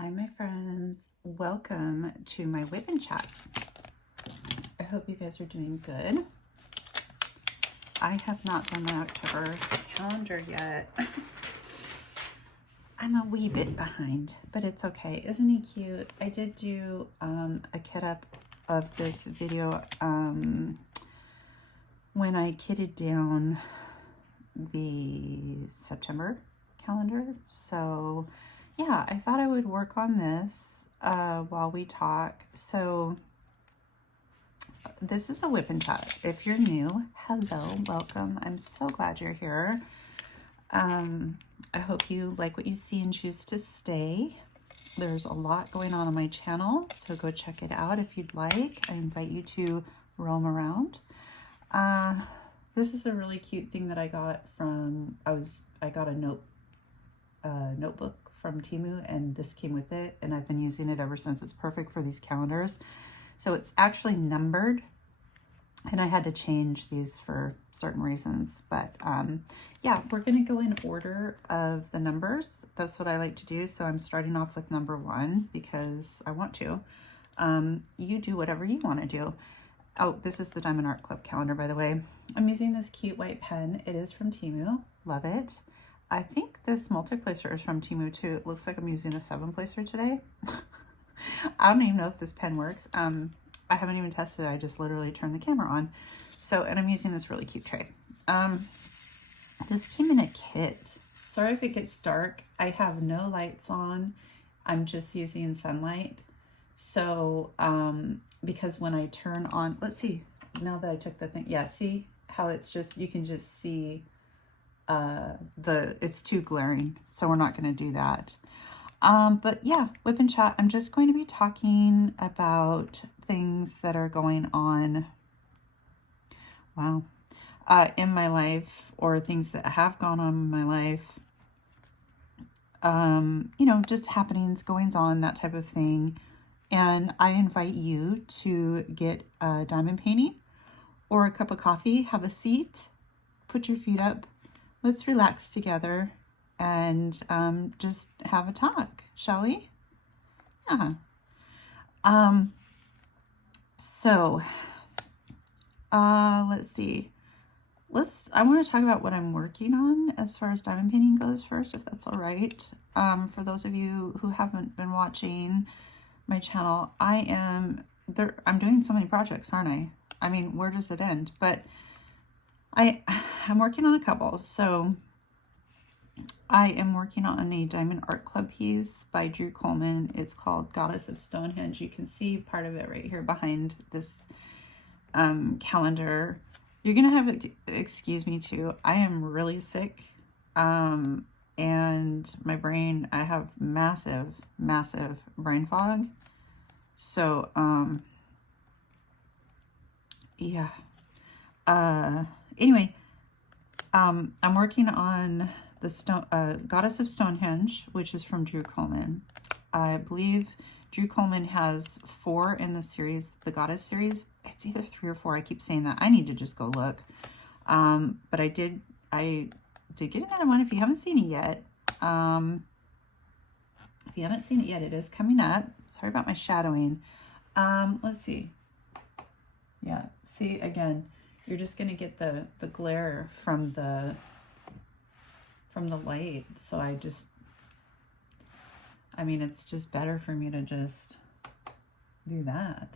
Hi, my friends. Welcome to my WIP and Chat. I hope you guys are doing good. I have not done my October calendar yet. I'm a wee bit behind, but it's okay. Isn't he cute? I did do a kit up of this video when I kitted down the September calendar. So yeah, I thought I would work on this while we talk. So this is a WIP and Chat. If you're new, hello, welcome. I'm so glad you're here. I hope you like what you see and choose to stay. There's a lot going on my channel, so go check it out if you'd like. I invite you to roam around. This is a really cute thing that I got from, I got a notebook from Temu, and this came with it, and I've been using it ever since. It's perfect for these calendars. So it's actually numbered, and I had to change these for certain reasons, but yeah, we're going to go in order of the numbers. That's what I like to do. So I'm starting off with number 1 because I want to. You do whatever you want to do. Oh, this is the Diamond Art Club calendar, by the way. I'm using this cute white pen. It is from Temu. Love it. I think this multi-placer is from Temu too. It looks like I'm using a 7-placer today. I don't even know if this pen works. I haven't even tested it. I just literally turned the camera on. So, and I'm using this really cute tray. This came in a kit. Sorry if it gets dark. I have no lights on. I'm just using sunlight. So, because when I turn on, let's see, now that I took the thing, yeah, see how it's just, you can just see it's too glaring, so we're not going to do that. But yeah, WIP and Chat, I'm just going to be talking about things that are going on, wow, in my life, or things that have gone on in my life, you know, just happenings, goings on, that type of thing. And I invite you to get a diamond painting or a cup of coffee, have a seat, put your feet up. Let's relax together and just have a talk, shall we? Yeah. So, let's see. I want to talk about what I'm working on as far as diamond painting goes first, if that's all right. For those of you who haven't been watching my channel, I'm doing so many projects, aren't I? I mean, where does it end? But I'm working on a couple. So I am working on a Diamond Art Club piece by Drew Coleman. It's called Goddess of Stonehenge. You can see part of it right here behind this calendar. You're gonna have to excuse me too. I am really sick, and my brain, I have massive brain fog. So yeah. Anyway, I'm working on the Goddess of Stonehenge, which is from Drew Coleman. I believe Drew Coleman has 4 in the series, the Goddess series. It's either 3 or 4. I keep saying that. I need to just go look. But I did get another one. If you haven't seen it yet, it is coming up. Sorry about my shadowing. Let's see. Yeah, see, again, you're just going to get the glare from the light. So I mean, it's just better for me to just do that.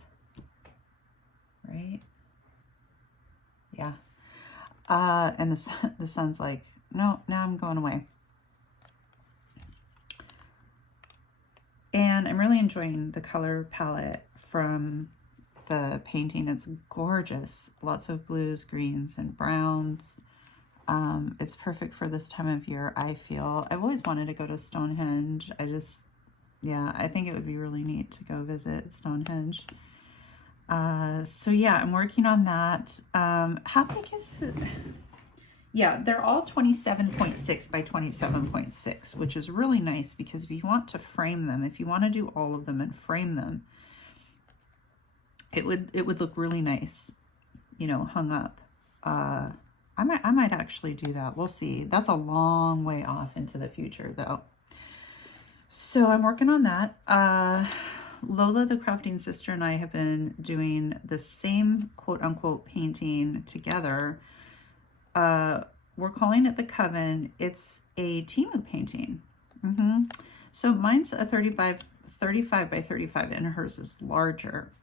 Right? Yeah. And the sun's like, no, now I'm going away. And I'm really enjoying the color palette from the painting. It's gorgeous. Lots of blues, greens, and browns. It's perfect for this time of year, I feel. I've always wanted to go to Stonehenge. I think it would be really neat to go visit Stonehenge. So yeah, I'm working on that. How big is it? Yeah, they're all 27.6 by 27.6, which is really nice because if you want to frame them, if you want to do all of them and frame them, it would look really nice, you know, hung up. I might actually do that. We'll see. That's a long way off into the future though. So I'm working on that. Lola, the crafting sister, and I have been doing the same quote unquote painting together. We're calling it the Coven. It's a Temu painting. So mine's a 35 by 35 and hers is larger.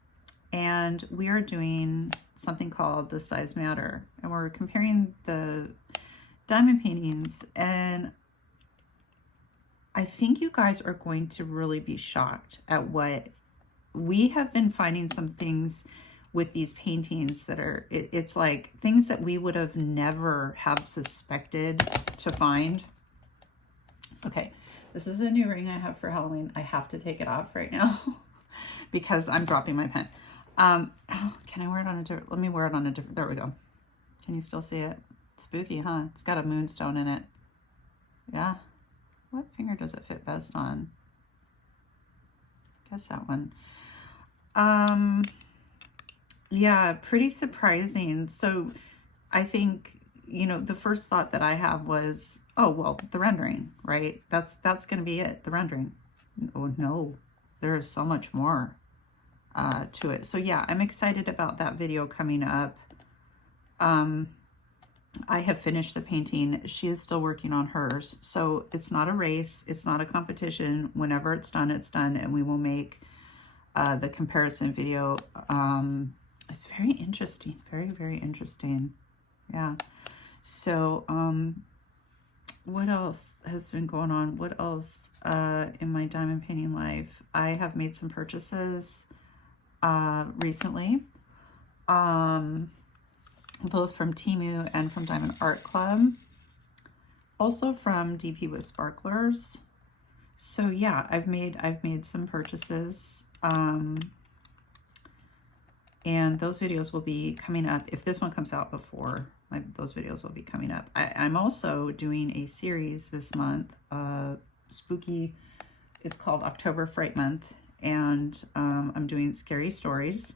And we are doing something called Does Size Matter? And we're comparing the diamond paintings, and I think you guys are going to really be shocked at what we have been finding. Some things with these paintings that are, it's like things that we would have never have suspected to find. Okay, this is a new ring I have for Halloween. I have to take it off right now because I'm dropping my pen. Oh, can I wear it on a different, let me wear it on a different, there we go. Can you still see it? Spooky, huh? It's got a moonstone in it. Yeah. What finger does it fit best on? Guess that one. Yeah, pretty surprising. So I think, you know, the first thought that I have was, oh, well, the rendering, right? That's going to be it, the rendering. Oh, no, there is so much more to it. So yeah, I'm excited about that video coming up. I have finished the painting. She is still working on hers. So it's not a race. It's not a competition. Whenever it's done, and we will make the comparison video. It's very interesting. Very, very interesting. Yeah. So, what else has been going on? What else in my diamond painting life? I have made some purchases recently. Both from Temu and from Diamond Art Club. Also from DP with Sparklers. So yeah, I've made some purchases. And those videos will be coming up. If this one comes out before, those videos will be coming up. I'm also doing a series this month, spooky. It's called October Fright Month, and I'm doing scary stories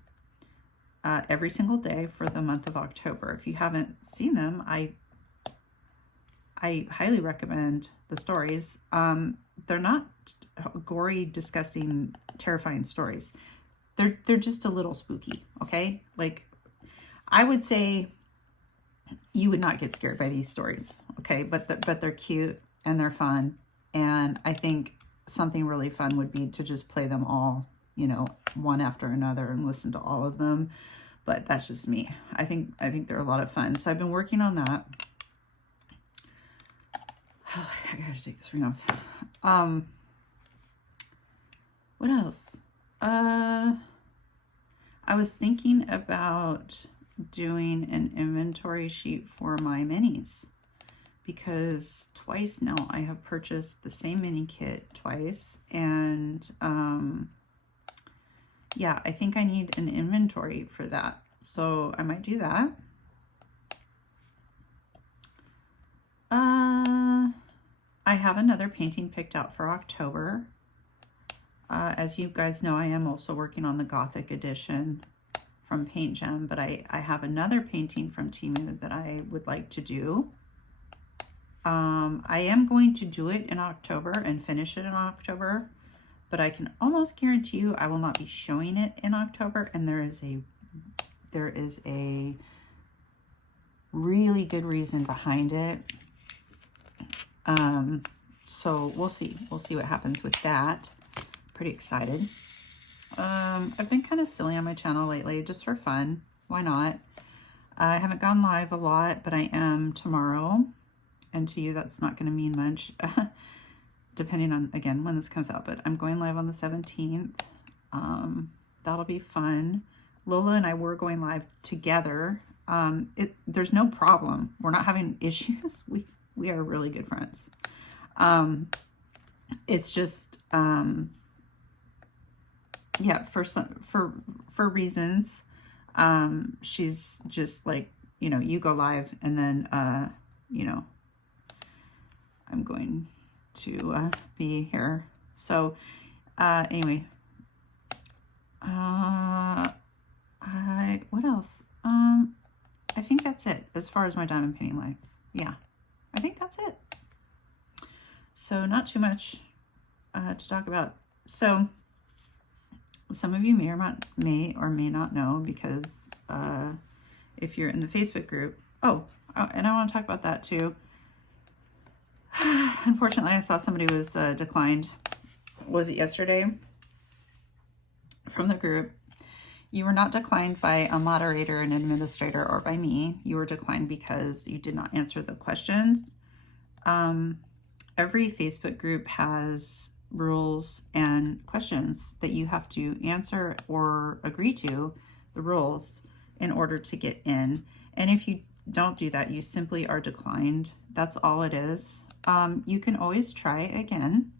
every single day for the month of October. If you haven't seen them, I highly recommend the stories. They're not gory, disgusting, terrifying stories. They're just a little spooky, okay? Like, I would say you would not get scared by these stories, okay? But they're cute and they're fun, and I think something really fun would be to just play them all, you know, one after another and listen to all of them. But that's just me. I think they're a lot of fun. So I've been working on that. Oh, I gotta take this ring off. What else? I was thinking about doing an inventory sheet for my minis, because twice now I have purchased the same mini kit twice, and yeah, I think I need an inventory for that, so I might do that. I have another painting picked out for October. As you guys know, I am also working on the Gothic edition from Paint Gem, but I have another painting from Temu that I would like to do. I am going to do it in October and finish it in October, but I can almost guarantee you I will not be showing it in October, and there is a really good reason behind it. So we'll see what happens with that. Pretty excited. I've been kind of silly on my channel lately, just for fun. Why not? I haven't gone live a lot, but I am tomorrow. And to you, that's not going to mean much, depending on, again, when this comes out. But I'm going live on the 17th. That'll be fun. Lola and I were going live together. There's no problem. We're not having issues. We are really good friends. It's just, yeah, for reasons, she's just like, you know, you go live, and then, you know, I'm going to be here. So anyway, what else? I think that's it as far as my diamond painting life. Yeah, I think that's it. So not too much to talk about. So some of you may or may not know, because if you're in the Facebook group, and I want to talk about that too. Unfortunately, I saw somebody was declined. Was it yesterday? From the group. You were not declined by a moderator, an administrator, or by me. You were declined because you did not answer the questions. Every Facebook group has rules and questions that you have to answer or agree to the rules in order to get in. And if you don't do that, you simply are declined. That's all it is. You can always try again.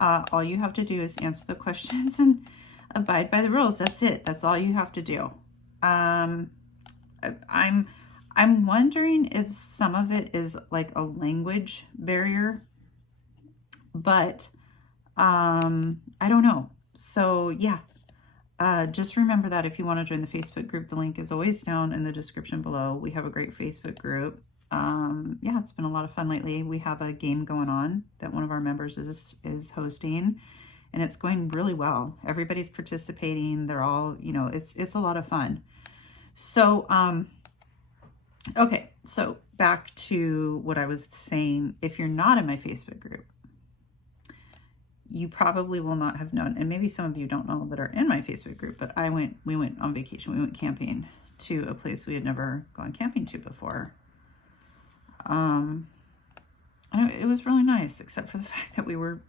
All you have to do is answer the questions and abide by the rules. That's it. That's all you have to do. I'm wondering if some of it is like a language barrier, but I don't know. So yeah, just remember that if you want to join the Facebook group, the link is always down in the description below. We have a great Facebook group. Yeah, it's been a lot of fun lately. We have a game going on that one of our members is hosting, and it's going really well. Everybody's participating. They're all, it's a lot of fun. So, okay, so back to what I was saying. If you're not in my Facebook group, you probably will not have known, and maybe some of you don't know that are in my Facebook group, but we went on vacation. We went camping to a place we had never gone camping to before. It was really nice, except for the fact that we were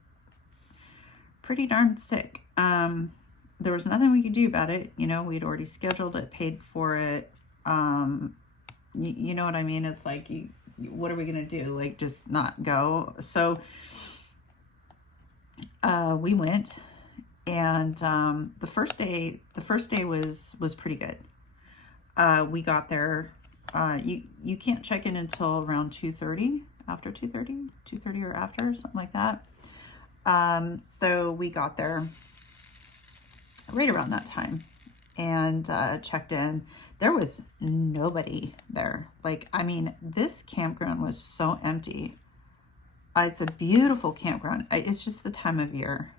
pretty darn sick. There was nothing we could do about it. We'd already scheduled it, paid for it. You know what I mean? It's like, what are we going to do? Like, just not go. So, we went, and, the first day was pretty good. We got there. You can't check in until around 2:30, after 2:30 or after, something like that. So we got there right around that time and checked in. There was nobody there. Like, I mean, this campground was so empty. It's a beautiful campground. It's just the time of year.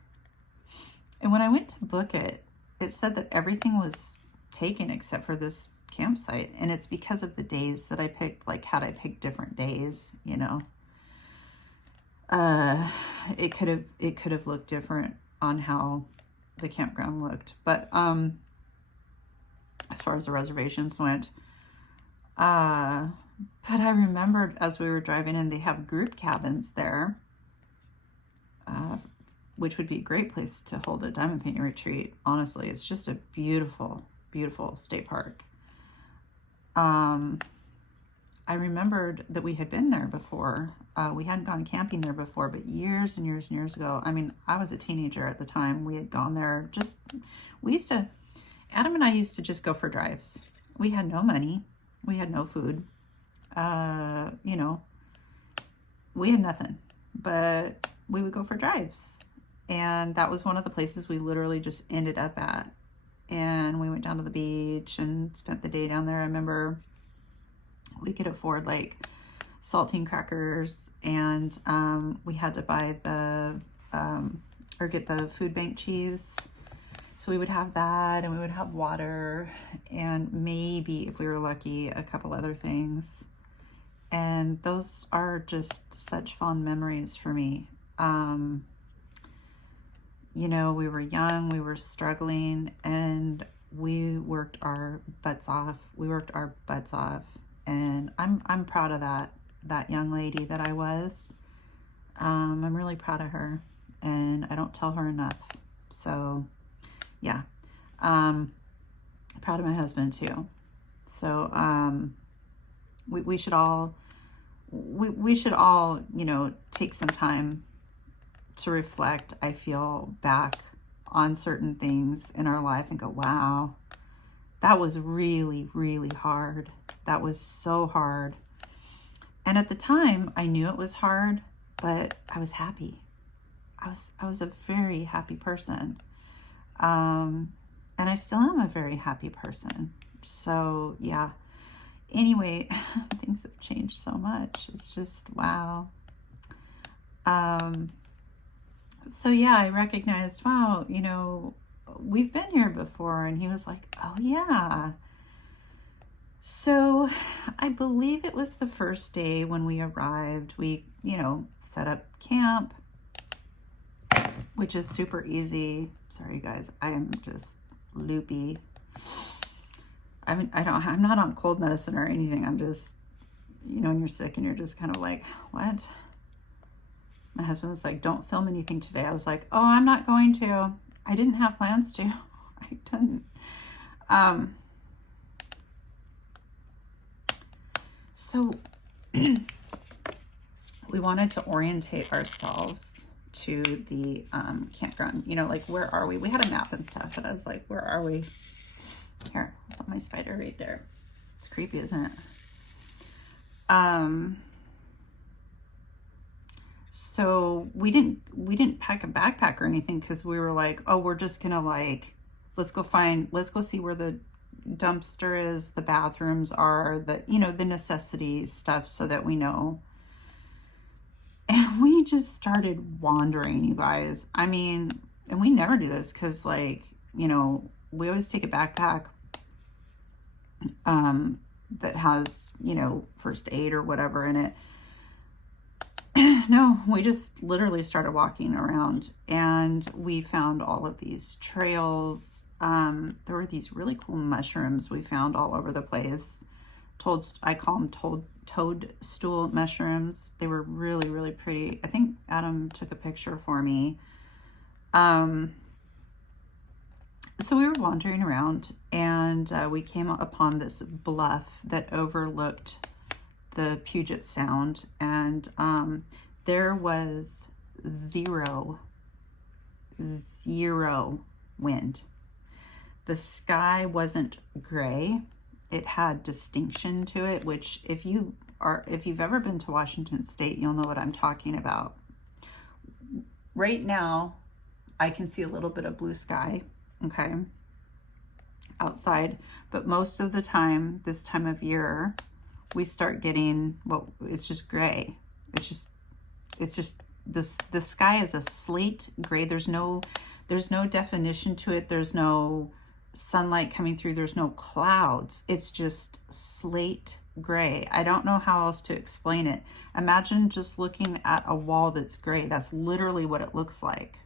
And when I went to book it, it said that everything was taken except for this campsite, and it's because of the days that I picked. Like, had I picked different days, it could have looked different on how the campground looked. But as far as the reservations went, but I remembered as we were driving in, they have group cabins there, which would be a great place to hold a diamond painting retreat. Honestly, it's just a beautiful, beautiful state park. I remembered that we had been there before. We hadn't gone camping there before, but years and years and years ago. I mean, I was a teenager at the time. We had gone there. Adam and I used to just go for drives. We had no money. We had no food. We had nothing, but we would go for drives. And that was one of the places we literally just ended up at. And we went down to the beach and spent the day down there. I remember we could afford like saltine crackers, and we had to buy get the food bank cheese. So we would have that, and we would have water, and maybe, if we were lucky, a couple other things. And those are just such fond memories for me. We were young, we were struggling, and we worked our butts off. And I'm proud of that young lady that I was. I'm really proud of her, and I don't tell her enough. So yeah, proud of my husband too. So we should all take some time to reflect. I feel back on certain things in our life and go, wow, that was really, really hard. That was so hard. And at the time, I knew it was hard, but I was happy. I was a very happy person. And I still am a very happy person. So yeah. Anyway, things have changed so much. It's just, wow. So yeah, I recognized, wow, you know, we've been here before. And he was like, oh yeah. So I believe it was the first day when we arrived. We, you know, set up camp, which is super easy. Sorry, you guys, I am just loopy. I mean, I'm not on cold medicine or anything. I'm just, you know, when you're sick and you're just kind of like, what? My husband was like, don't film anything today. I was like, oh, I'm not going to. I didn't have plans to. I didn't. So we wanted to orientate ourselves to the campground. You know, like, where are we? We had a map and stuff, but I was like, where are we? Here, I'll put my spider right there. It's creepy, isn't it? So we didn't pack a backpack or anything, because we were like, oh, we're just gonna, like, let's go see where the dumpster is, the bathrooms are, the, you know, the necessity stuff, so that we know. And we just started wandering, you guys. I mean, and we never do this, because, like, you know, we always take a backpack that has, you know, first aid or whatever in it. No, we just literally started walking around, and we found all of these trails. There were these really cool mushrooms we found all over the place. I call them toadstool mushrooms. They were really, really pretty. I think Adam took a picture for me. So we were wandering around, and we came upon this bluff that overlooked the Puget Sound, and there was zero wind. The sky wasn't gray. It had distinction to it, which if you've ever been to Washington State, you'll know what I'm talking about. Right now, I can see a little bit of blue sky, okay, outside, but most of the time, this time of year, we start getting, well, it's just gray. It's just the sky is a slate gray. There's no definition to it. There's no sunlight coming through. There's no clouds. It's just slate gray. I don't know how else to explain it. Imagine just looking at a wall that's gray. That's literally what it looks like.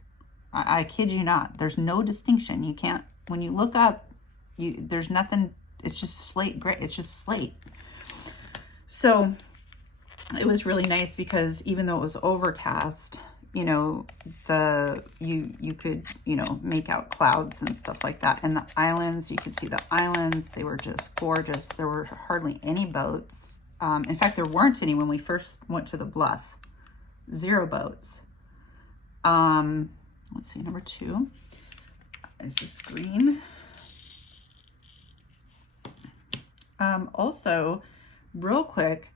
I kid you not. There's no distinction. You can't, when you look up, there's nothing. It's just slate gray. It's just slate. So it was really nice, because even though it was overcast, you know, you could, you know, make out clouds and stuff like that. And the islands, you could see the islands. They were just gorgeous. There were hardly any boats. In fact, there weren't any when we first went to the bluff. Zero boats. Let's see, number 2 is this green. Also, real quick,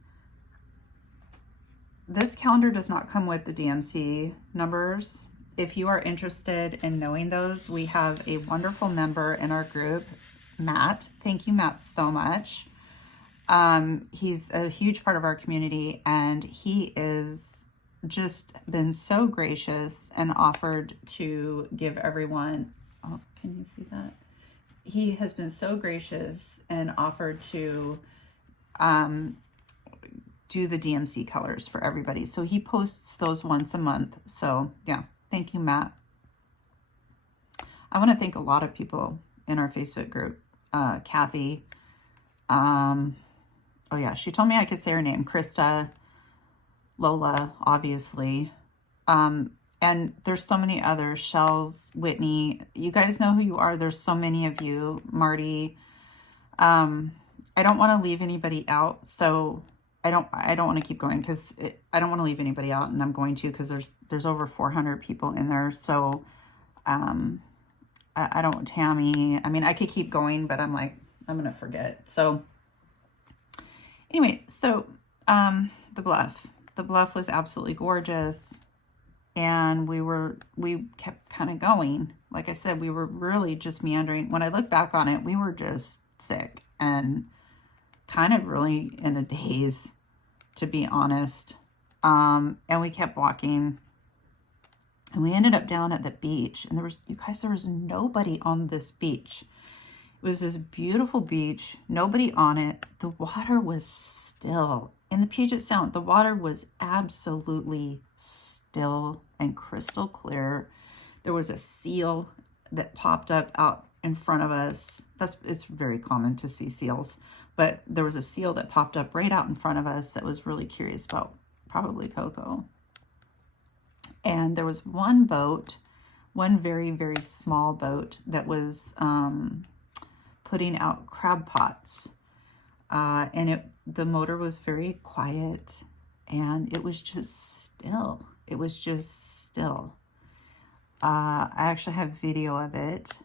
this calendar does not come with the DMC numbers. If you are interested in knowing those, we have a wonderful member in our group, Matt. Thank you, Matt, so much. He's a huge part of our community, and he is just been so gracious and offered to give everyone, oh, can you see that? He has been so gracious and offered to do the DMC colors for everybody. So he posts those once a month. So yeah, thank you, Matt. I want to thank a lot of people in our Facebook group. Kathy. Oh yeah, she told me I could say her name. Krista. Lola, obviously. And there's so many others. Shells, Whitney. You guys know who you are. There's so many of you. Marty. I don't want to leave anybody out. So I don't want to keep going, because I don't want to leave anybody out, and I'm going to, because there's over 400 people in there. So I don't, Tammy, I mean, I could keep going, but I'm like, I'm going to forget. So anyway, so the bluff was absolutely gorgeous, and we kept kind of going. Like I said, we were really just meandering. When I look back on it, we were just sick and kind of really in a daze, to be honest. And we kept walking, And we ended up down at the beach, and you guys, there was nobody on this beach. It was this beautiful beach, nobody on it. The water was still. In the Puget Sound, the water was absolutely still and crystal clear. There was a seal that popped up out in front of us. It's very common to see seals, but there was a seal that popped up right out in front of us that was really curious about probably Coco. And there was one boat, one very, very small boat that was putting out crab pots. And the motor was very quiet, and it was just still. It was just still. I actually have video of it.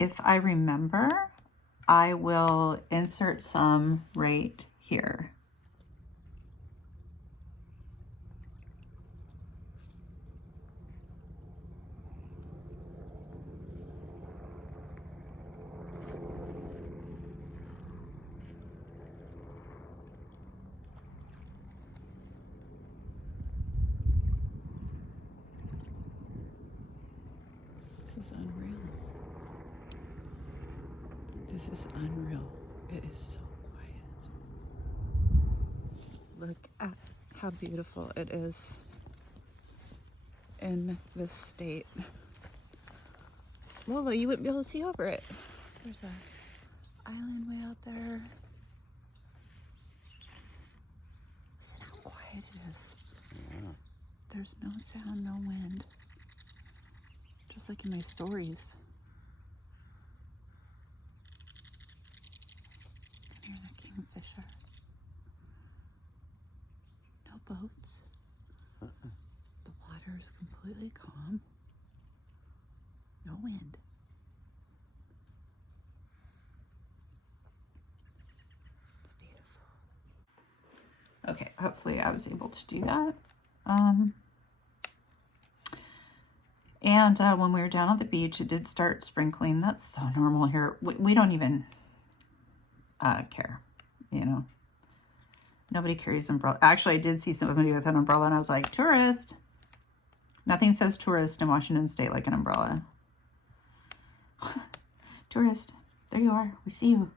If I remember, I will insert some right here. This is unreal. This is unreal. It is so quiet. Look at how beautiful it is in this state. Lola, you wouldn't be able to see over it. There's an island way out there. Listen how quiet it is. Yeah. There's no sound, no wind. Just like in my stories. Here's a kingfisher. No boats. The water is completely calm. No wind. It's beautiful. Okay, hopefully I was able to do that. And when we were down at the beach, it did start sprinkling. That's so normal here. We don't even care, you know. Nobody carries umbrella. Actually, I did see somebody with an umbrella, and I was like, tourist. Nothing says tourist in Washington State like an umbrella. Tourist, there you are. We see you.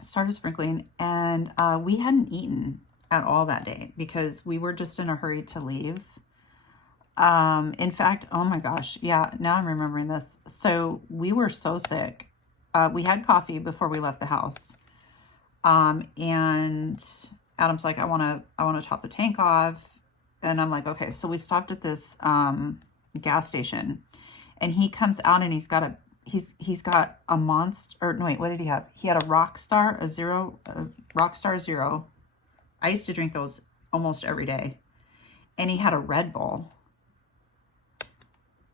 Started sprinkling, and we hadn't eaten at all that day because we were just in a hurry to leave. In fact, oh my gosh, yeah, now I'm remembering this. So we were so sick. We had coffee before we left the house. And Adam's like, I want to top the tank off. And I'm like, okay. So we stopped at this, gas station, and he comes out, and he's got a monster, or no, wait, what did he have? He had a Rockstar Zero. I used to drink those almost every day. And he had a Red Bull.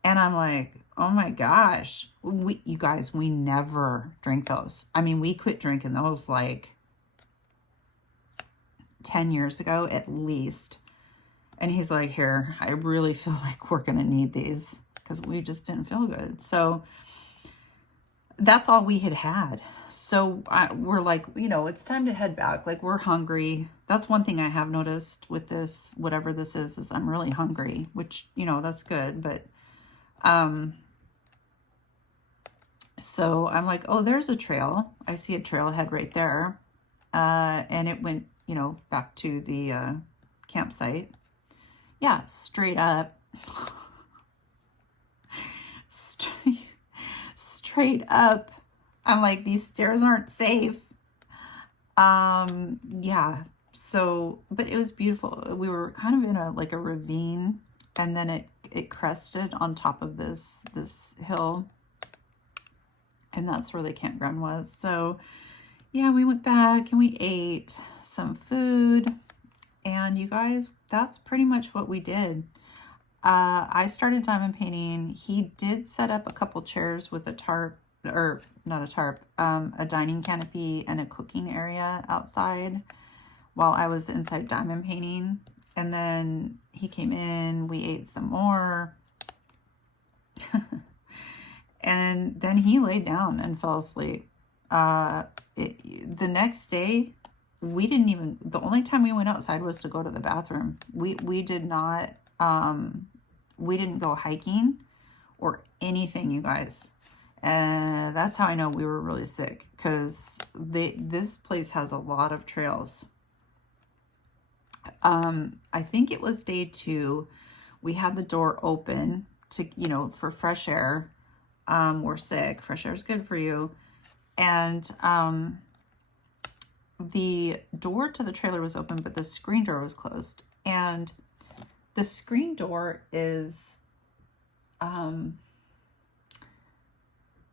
And I'm like, oh my gosh, you guys, we never drink those. I mean, we quit drinking those like 10 years ago at least. And he's like, here, I really feel like we're going to need these because we just didn't feel good. So that's all we had. So we're like, you know, it's time to head back. Like, we're hungry. That's one thing I have noticed with this, whatever this is I'm really hungry, which, you know, that's good. But so I'm like, oh, there's a trail. I see a trailhead right there. And it went, you know, back to the campsite. Yeah, straight up. Straight up. I'm like, these stairs aren't safe. Yeah. So, but it was beautiful. We were kind of in a ravine, and then it crested on top of this hill, and that's where the campground was. So yeah, we went back and we ate some food, and you guys, that's pretty much what we did. I started diamond painting. He did set up a couple chairs with a tarp, or not a tarp, a dining canopy and a cooking area outside while I was inside diamond painting. And then he came in, we ate some more. And then he laid down and fell asleep. The next day, we didn't even, the only time we went outside was to go to the bathroom. We did not, we didn't go hiking or anything, you guys. And that's how I know we were really sick, because this place has a lot of trails. I think it was day 2. We had the door open to, you know, for fresh air. We're sick. Fresh air is good for you. And the door to the trailer was open, but the screen door was closed. And the screen door is,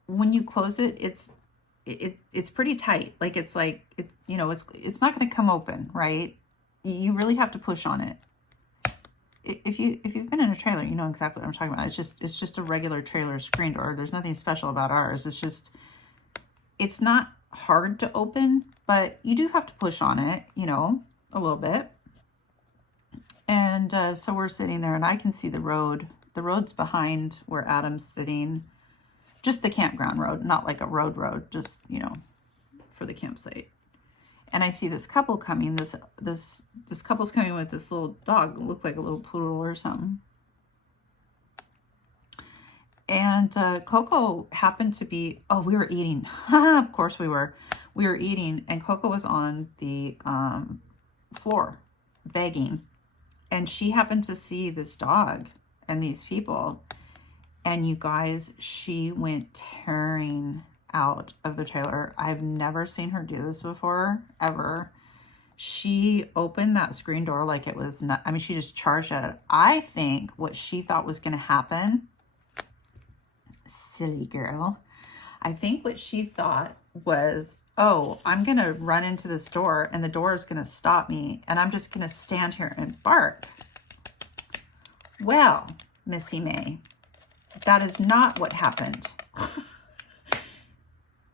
when you close it, it's pretty tight. Like it's you know, it's not going to come open, right? You really have to push on it. If you've been in a trailer, you know exactly what I'm talking about. It's just a regular trailer screen door. There's nothing special about ours. It's not hard to open, but you do have to push on it, you know, a little bit. And so we're sitting there, and I can see the road. The road's behind where Adam's sitting. Just the campground road, not like a road, just, you know, for the campsite. And I see this couple coming. This couple's coming with this little dog, looked like a little poodle or something. And Coco happened to be, oh, we were eating. Of course we were. We were eating, and Coco was on the floor begging. And she happened to see this dog and these people. And you guys, she went tearing out of the trailer. I've never seen her do this before, ever. She opened that screen door like it was not, I mean, she just charged at it. I think what she thought was going to happen, silly girl, I think what she thought was, oh, I'm going to run into this door and the door is going to stop me and I'm just going to stand here and bark. Well, Missy May, that is not what happened.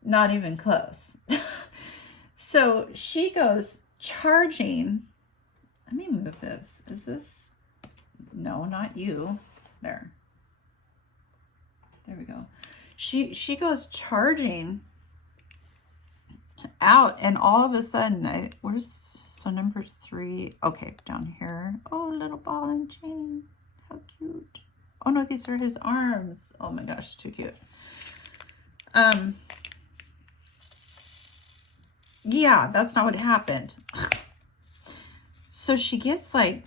Not even close. So she goes charging. Let me move this. Is this? No, not you. There. There we go. She goes charging out, and all of a sudden, where's, so number 3? Okay, down here. Oh, little ball and chain. How cute. Oh no, these are his arms. Oh my gosh, too cute. Yeah, that's not what happened. So she gets like,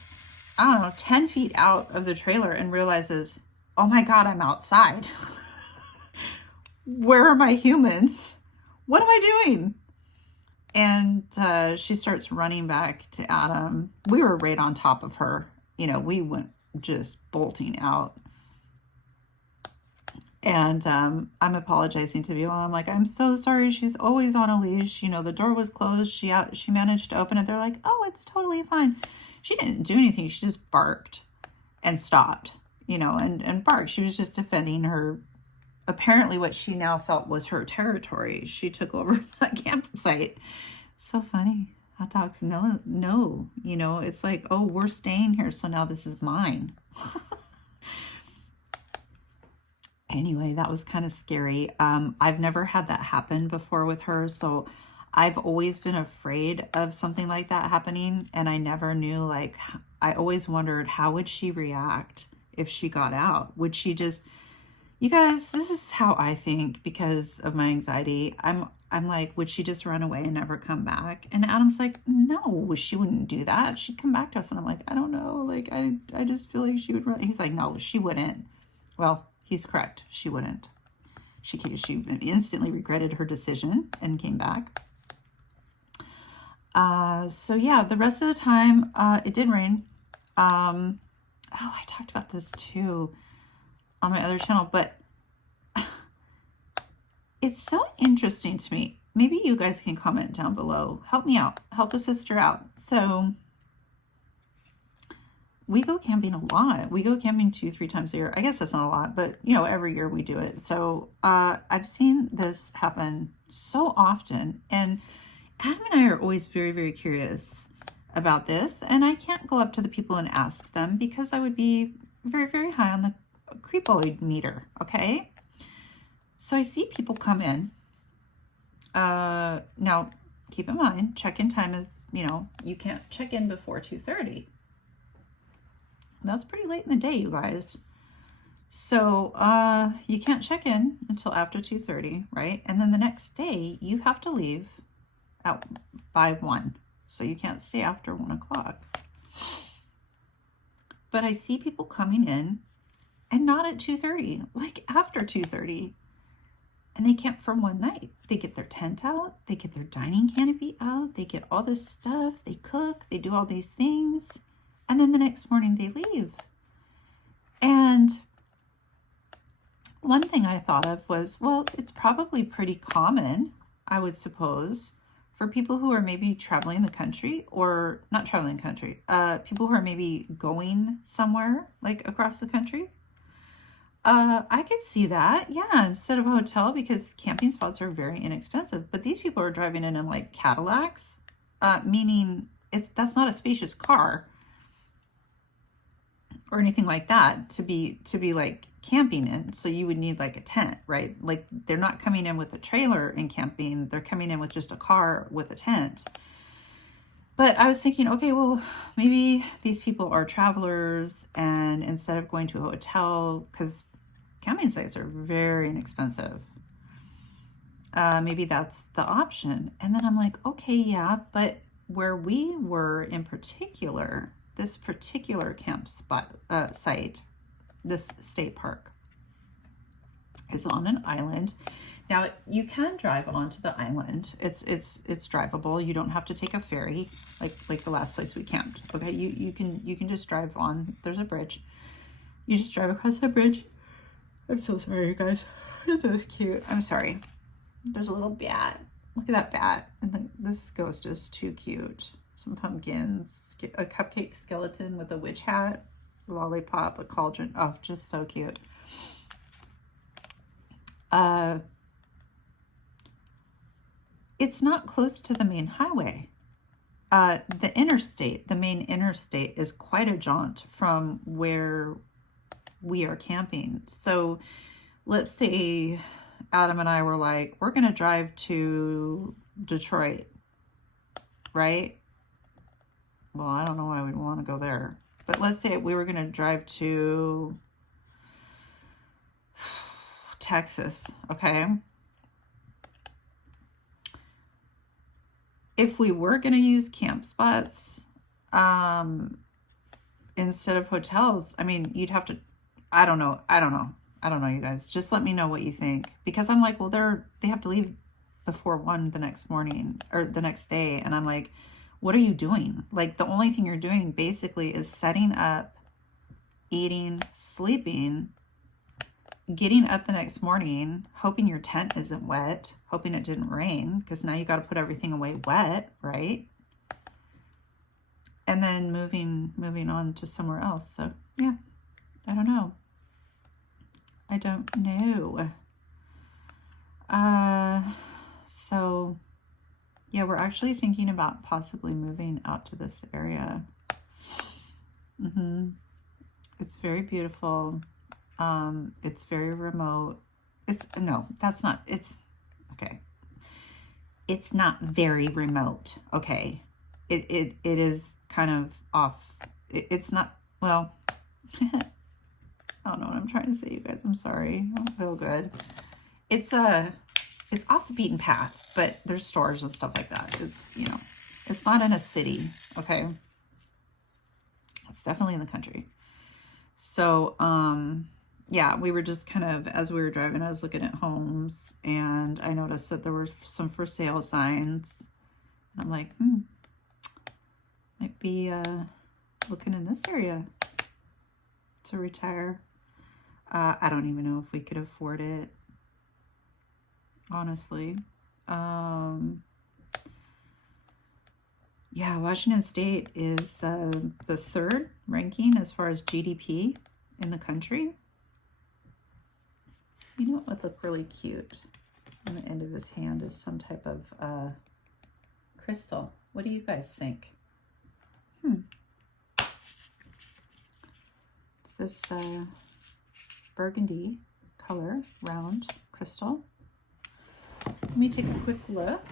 I don't know, 10 feet out of the trailer and realizes, oh my God, I'm outside. Where are my humans? What am I doing? And she starts running back to Adam. We were right on top of her. You know, we went just bolting out. And I'm apologizing to people. I'm like, I'm so sorry. She's always on a leash. You know, the door was closed. She managed to open it. They're like, oh, it's totally fine. She didn't do anything. She just barked and stopped, you know, and barked. She was just defending her, apparently what she now felt was her territory. She took over that campsite. So funny. Hot dogs, no, you know, it's like, oh, we're staying here, so now this is mine. Anyway, that was kind of scary. I've never had that happen before with her, so I've always been afraid of something like that happening, and I never knew, like, I always wondered, how would she react if she got out? Would she just, you guys, this is how I think because of my anxiety. I'm like, would she just run away and never come back? And Adam's like, no, she wouldn't do that. She'd come back to us. And I'm like, I don't know. Like, I just feel like she would run. He's like, no, she wouldn't. Well, he's correct. She wouldn't. She instantly regretted her decision and came back. So yeah, the rest of the time, it did rain. Oh, I talked about this too on my other channel, but it's so interesting to me. Maybe you guys can comment down below. Help me out. Help a sister out. So we go camping a lot. We go camping 2-3 times a year. I guess that's not a lot, but you know, every year we do it. So I've seen this happen so often, and Adam and I are always very, very curious about this. And I can't go up to the people and ask them because I would be very, very high on the creepoid meter. Okay. So I see people come in. Now, keep in mind, check-in time is, you know, you can't check in before 2:30. That's pretty late in the day, you guys. So you can't check in until after 2:30, right? And then the next day you have to leave out by 1. So you can't stay after 1 o'clock. But I see people coming in and not at 2:30, like after 2:30. And they camp for one night. They get their tent out, they get their dining canopy out, they get all this stuff, they cook, they do all these things, and then the next morning they leave. And one thing I thought of was, well, it's probably pretty common, I would suppose, for people who are maybe traveling the country, or not traveling the country, people who are maybe going somewhere like across the country. I could see that, yeah, instead of a hotel, because camping spots are very inexpensive. But these people are driving in like Cadillacs, meaning that's not a spacious car or anything like that to be like camping in. So you would need like a tent, right? Like they're not coming in with a trailer and camping. They're coming in with just a car with a tent. But I was thinking, okay, well, maybe these people are travelers, and instead of going to a hotel, because camping sites are very inexpensive, maybe that's the option. And then I'm like, okay, yeah, but where we were in particular, this particular camp spot, site, this state park, is on an island. Now you can drive onto the island. It's drivable. You don't have to take a ferry like the last place we camped. Okay, you can just drive on. There's a bridge. You just drive across the bridge. I'm so sorry, you guys. This is cute. I'm sorry. There's a little bat. Look at that bat. And this ghost is too cute. Some pumpkins, a cupcake skeleton with a witch hat, a lollipop, a cauldron. Oh, just so cute. It's not close to the main highway. The main interstate is quite a jaunt from where we are camping. So let's say Adam and I were like, we're going to drive to Detroit, right? Well, I don't know why we'd want to go there. But let's say we were going to drive to Texas, okay? If we were going to use camp spots instead of hotels, I mean, you'd have to, I don't know, you guys. Just let me know what you think. Because I'm like, well, they have to leave before 1 the next morning or the next day. And I'm like, what are you doing? Like, the only thing you're doing basically is setting up, eating, sleeping, getting up the next morning, hoping your tent isn't wet, hoping it didn't rain, because now you got to put everything away wet, right? And then moving on to somewhere else. So yeah, I don't know. So yeah, we're actually thinking about possibly moving out to this area. It's very beautiful. It's very remote. It's okay. It's not very remote. Okay. It is kind of off. It's not, well, I don't know what I'm trying to say, you guys. I'm sorry. I don't feel good. It's off the beaten path, but there's stores and stuff like that. It's, you know, it's not in a city. Okay. It's definitely in the country. So, yeah, we were just kind of, as we were driving, I was looking at homes, and I noticed that there were some for sale signs. And I'm like, might be looking in this area to retire. I don't even know if we could afford it, honestly. Yeah, Washington State is the 3rd ranking as far as GDP in the country. You know what would look really cute on the end of his hand is some type of crystal. What do you guys think? It's this burgundy color round crystal. Let me take a quick look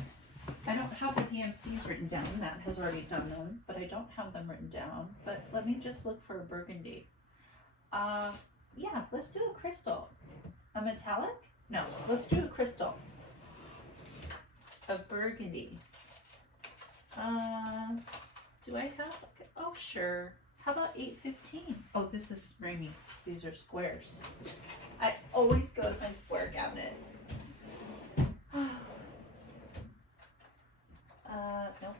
I don't have the DMCs written down. Matt has already done them, but I don't have them written down. But let me just look for a burgundy. Yeah, let's do a crystal. A metallic? No, let's do a crystal. A burgundy. Do I have? Oh, sure. How about 815? Oh, this is Rainy. These are squares. I always go to my square cabinet. Nope.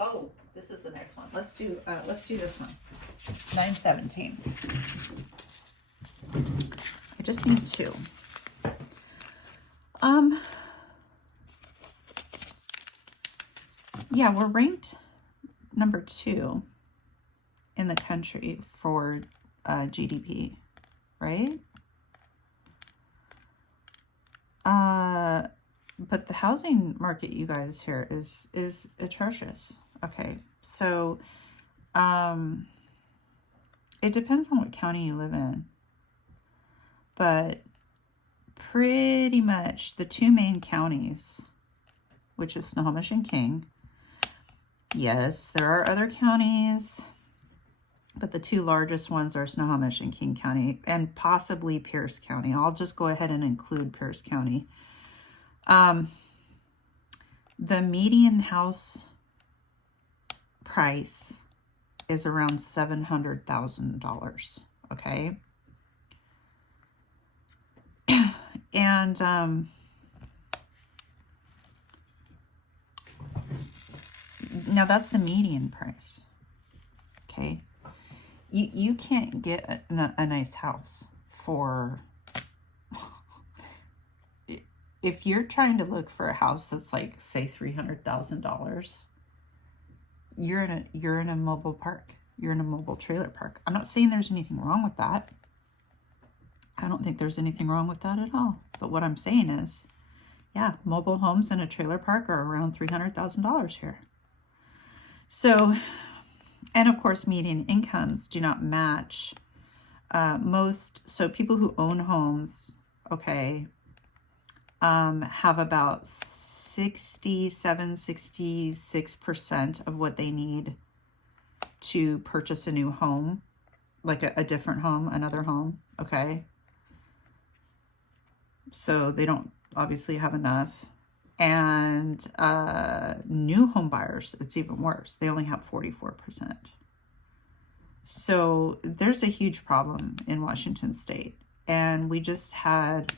Oh, this is the next one. Let's do this one. 917. I just need two. Yeah, we're ranked number 2 in the country for GDP, right? But the housing market, you guys, here is atrocious. Okay, so it depends on what county you live in, but pretty much the 2 main counties, which is Snohomish and King. Yes, there are other counties, but the 2 largest ones are Snohomish and King County, and possibly Pierce County. I'll just go ahead and include Pierce County. The median house price is around $700,000, okay? And now that's the median price, okay? You can't get a nice house for, if you're trying to look for a house that's like, say, $300,000, you're in a mobile park. You're in a mobile trailer park. I'm not saying there's anything wrong with that. I don't think there's anything wrong with that at all. But what I'm saying is, yeah, mobile homes in a trailer park are around $300,000 here. So, and of course, median incomes do not match so people who own homes, okay, have about 66% of what they need to purchase a new home, like a different home, another home, okay? So they don't obviously have enough. And new home buyers, it's even worse. They only have 44%. So there's a huge problem in Washington State. And we just had,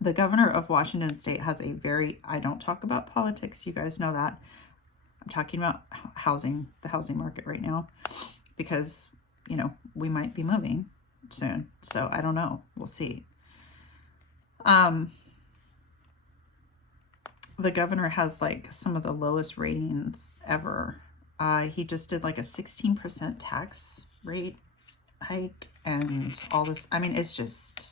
the governor of Washington State has a very, I don't talk about politics, you guys know that. I'm talking about housing, the housing market right now, because, you know, we might be moving soon. So I don't know. We'll see. The governor has like some of the lowest ratings ever. He just did like a 16% tax rate hike and all this. I mean, it's just,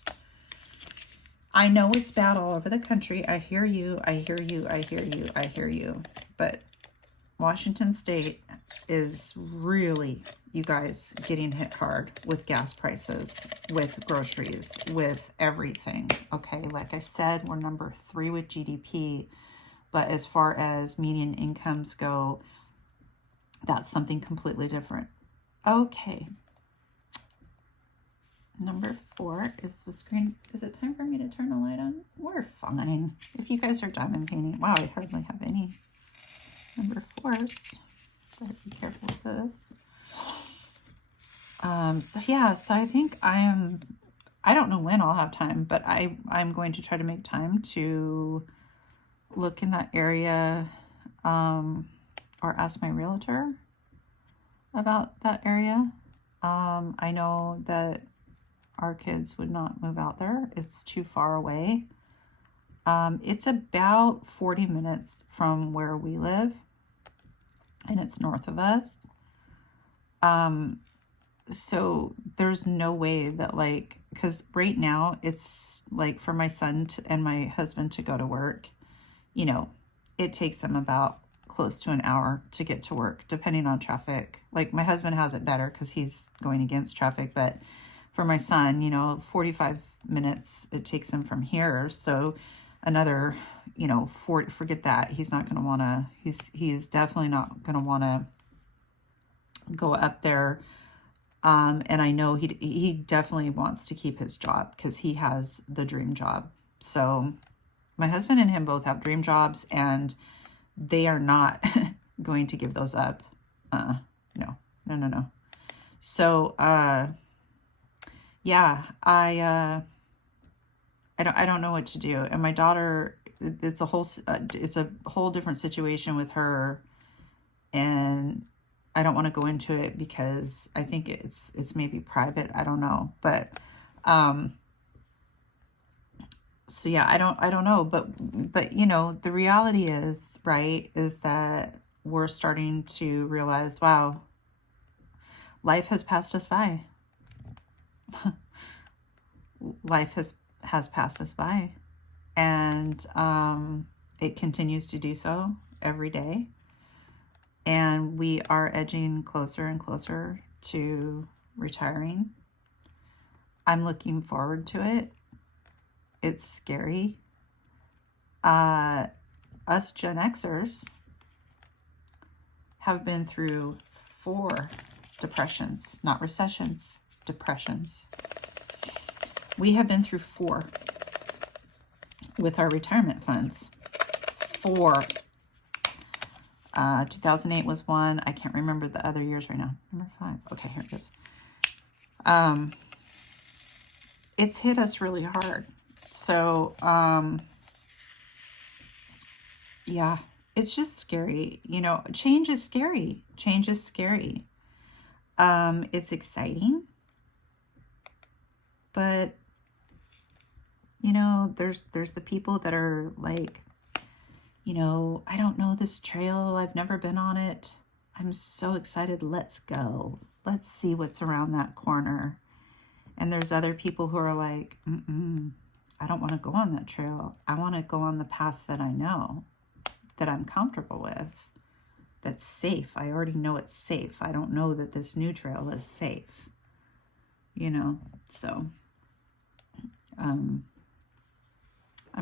I know it's bad all over the country. I hear you. I hear you. I hear you. I hear you. But Washington State is really, you guys, getting hit hard with gas prices, with groceries, with everything. Okay, like I said, we're number 3 with GDP. But as far as median incomes go, that's something completely different. Okay. Number 4 is the screen. Is it time for me to turn the light on? We're fine. If you guys are diamond painting. Wow, I hardly have any number 4s. Better be careful with this. So yeah, so I think I don't know when I'll have time, but I'm going to try to make time to look in that area, or ask my realtor about that area. I know that our kids would not move out there. It's too far away. It's about 40 minutes from where we live, and it's north of us. So there's no way that, like, because right now it's like for my son and my husband to go to work, you know, it takes them about close to an hour to get to work, depending on traffic. Like my husband has it better because he's going against traffic, but for my son, you know, 45 minutes it takes him from here. So another, you know, forget that. He's not going to want to, he is definitely not going to want to go up there. And I know he definitely wants to keep his job because he has the dream job. So my husband and him both have dream jobs, and they are not going to give those up. No. So, yeah, I don't know what to do. And my daughter, it's a whole different situation with her, and I don't want to go into it because I think it's maybe private. I don't know, but so yeah, I don't know, but you know, the reality is, right, is that we're starting to realize, wow, life has passed us by. Life has passed us by, and it continues to do so every day. And we are edging closer and closer to retiring. I'm looking forward to it. It's scary. Us Gen Xers have been through 4 depressions, not recessions, depressions. We have been through 4 with our retirement funds. 4. 2008 was 1. I can't remember the other years right now. Number 5. Okay, here it goes. It's hit us really hard. So, yeah, it's just scary. You know, change is scary. Change is scary. It's exciting. But, you know, there's the people that are like, you know, I don't know this trail. I've never been on it. I'm so excited. Let's go. Let's see what's around that corner. And there's other people who are like, I don't want to go on that trail. I want to go on the path that I know, that I'm comfortable with, that's safe. I already know it's safe. I don't know that this new trail is safe, you know, so I'm